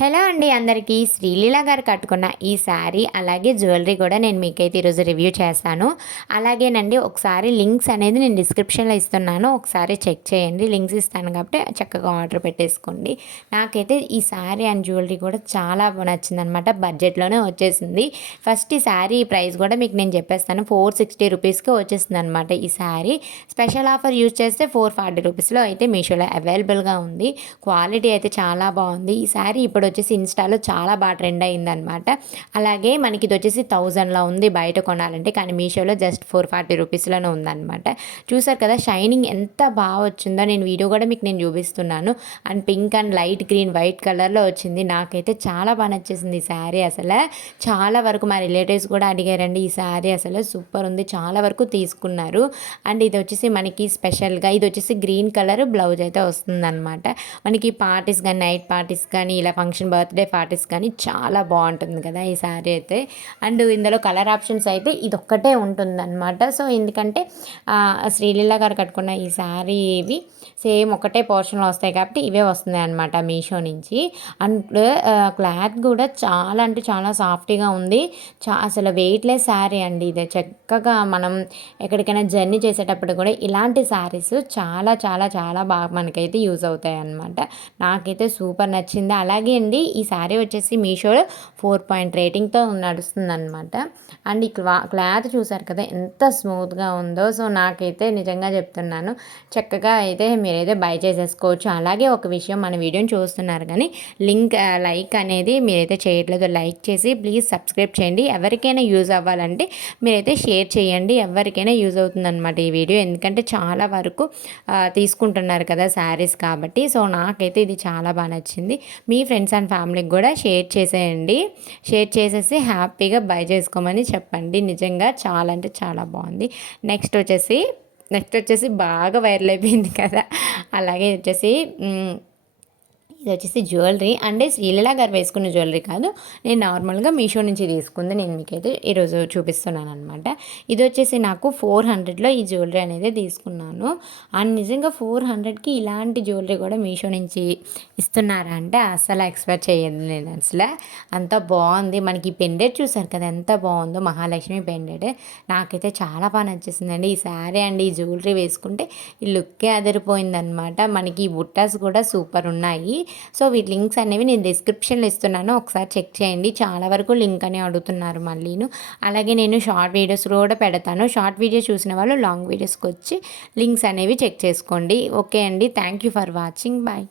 Hello అండి అందరికీ. శ్రీలీల గారు కట్టుకున్న ఈ శారీ అలాగే జ్యువెలరీ కూడా నేను మీకైతే ఈరోజు రివ్యూ చేస్తాను అలాగేనండి ఒకసారి లింక్స్ అనేది నేను డిస్క్రిప్షన్లో ఇస్తున్నాను. ఒకసారి చెక్ చేయండి. లింక్స్ ఇస్తాను కాబట్టి చక్కగా ఆర్డర్ పెట్టేసుకోండి. నాకైతే ఈ శారీ అండ్ జ్యువెలరీ కూడా చాలా నచ్చిందనమాట. బడ్జెట్లోనే వచ్చేసింది. ఫస్ట్ ఈ శారీ ప్రైస్ కూడా మీకు నేను చెప్పేస్తాను. ఫోర్ సిక్స్టీ రూపీస్కి వచ్చేసింది అనమాట ఈ శారీ. స్పెషల్ ఆఫర్ యూజ్ చేస్తే ఫోర్ ఫార్టీ రూపీస్లో అయితే మీషోలో అవైలబుల్గా ఉంది. క్వాలిటీ అయితే చాలా బాగుంది. ఈ శారీ ఇప్పుడు వచ్చేసి ఇన్స్టాలో చాలా బాగా ట్రెండ్ అయిందనమాట అలాగే మనకి ఇది వచ్చేసి థౌజండ్లో ఉంది బయట కొనాలంటే కానీ మీషోలో జస్ట్ ఫోర్ ఫార్టీ రూపీస్లోనే ఉందన్నమాట. చూసారు కదా షైనింగ్ ఎంత బాగా వచ్చిందో నేను వీడియో కూడా మీకు నేను చూపిస్తున్నాను. And pink and light green white కలర్లో వచ్చింది. నాకైతే చాలా బాగా నచ్చేసింది ఈ శారీ అసలు. చాలా వరకు మా రిలేటివ్స్ కూడా అడిగారండి ఈ శారీ అసలు సూపర్ ఉంది చాలా వరకు తీసుకున్నారు. అండ్ ఇది వచ్చేసి మనకి స్పెషల్గా ఇది వచ్చేసి గ్రీన్ కలర్ బ్లౌజ్ అయితే వస్తుందన్నమాట. మనకి పార్టీస్ కానీ నైట్ పార్టీస్ కానీ ఇలా ఫంక్షన్ ఫంక్షన్ బర్త్డే పార్టీస్ కానీ చాలా బాగుంటుంది కదా ఈ శారీ అయితే. అండ్ ఇందులో కలర్ ఆప్షన్స్ అయితే ఇది ఒక్కటే ఉంటుందన్నమాట. సో ఎందుకంటే శ్రీలీల గారు కట్టుకున్న ఈ శారీ ఇవి సేమ్ ఒకటే పోర్షన్లో వస్తాయి కాబట్టి ఇవే వస్తున్నాయి అనమాట మీషో నుంచి. అండ్ క్లాత్ కూడా చాలా అంటే చాలా సాఫ్ట్గా ఉంది. చా అసలు వెయిట్లెస్ శారీ అండి ఇది. చక్కగా మనం ఎక్కడికైనా జర్నీ చేసేటప్పుడు కూడా ఇలాంటి శారీస్ చాలా చాలా చాలా బాగా మనకైతే యూజ్ అవుతాయి అనమాట నాకైతే సూపర్ నచ్చింది. అలాగే అండి ఈ శారీ వచ్చేసి మీషోలో ఫోర్ పాయింట్ రేటింగ్తో నడుస్తుంది అనమాట అండ్ ఈ క్లా క్లాత్ చూసారు కదా ఎంత స్మూత్గా ఉందో. సో నాకైతే నిజంగా చెప్తున్నాను చక్కగా అయితే మీరైతే బై చేసేసుకోవచ్చు. అలాగే ఒక విషయం మన వీడియోని చూస్తున్నారు కానీ లింక్ లైక్ అనేది మీరైతే చేయట్లేదు. లైక్ చేసి ప్లీజ్ సబ్స్క్రైబ్ చేయండి. ఎవరికైనా యూజ్ అవ్వాలంటే మీరైతే షేర్ చేయండి. ఎవరికైనా యూజ్ అవుతుందన్నమాట ఈ వీడియో. ఎందుకంటే చాలా వరకు తీసుకుంటున్నారు కదా శారీస్ కాబట్టి. సో నాకైతే ఇది చాలా బాగా నచ్చింది. మీ ఫ్రెండ్స్ అండ్ ఫ్యామిలీకి కూడా షేర్ చేసేయండి. షేర్ చేసేసి హ్యాపీగా బై చేసుకోమని చెప్పండి. నిజంగా చాలా అంటే చాలా బాగుంది. నెక్స్ట్ వచ్చేసి నెక్స్ట్ వచ్చేసి బాగా వైరల్ అయిపోయింది కదా. అలాగే వచ్చేసి ఇది వచ్చేసి జ్యువెలరీ. అంటే శ్రీలలా గారు వేసుకున్న జ్యువెలరీ కాదు. నేను నార్మల్గా మీషో నుంచి తీసుకుంది. నేను మీకైతే ఈరోజు చూపిస్తున్నాను అనమాట ఇది వచ్చేసి నాకు ఫోర్ హండ్రెడ్లో ఈ జ్యువెలరీ అనేది తీసుకున్నాను. అండ్ నిజంగా ఫోర్ హండ్రెడ్కి ఇలాంటి జ్యువెలరీ కూడా మీషో నుంచి ఇస్తున్నారా అంటే అసలు ఎక్స్పెక్ట్ చేయదు నేను అసలు. అంత బాగుంది. మనకి పెండెడ్ చూసారు కదా ఎంత బాగుందో. మహాలక్ష్మి పెండెడ్. నాకైతే చాలా బాగా నచ్చేసిందండి. ఈ శారీ అండి ఈ జ్యువెలరీ వేసుకుంటే ఈ లుక్కే అదిరిపోయిందనమాట మనకి ఈ బుట్టాస్ కూడా సూపర్ ఉన్నాయి. సో వీటి లింక్స్ అనేవి నేను డిస్క్రిప్షన్లో ఇస్తున్నాను. ఒకసారి చెక్ చేయండి. చాలా వరకు లింక్ అని అడుగుతున్నారు మళ్ళీను. అలాగే నేను షార్ట్ వీడియోస్ కూడా పెడతాను. షార్ట్ వీడియో చూసిన వాళ్ళు లాంగ్ వీడియోస్కి వచ్చి లింక్స్ అనేవి చెక్ చేసుకోండి. ఓకే అండి. Thank you for watching. Bye.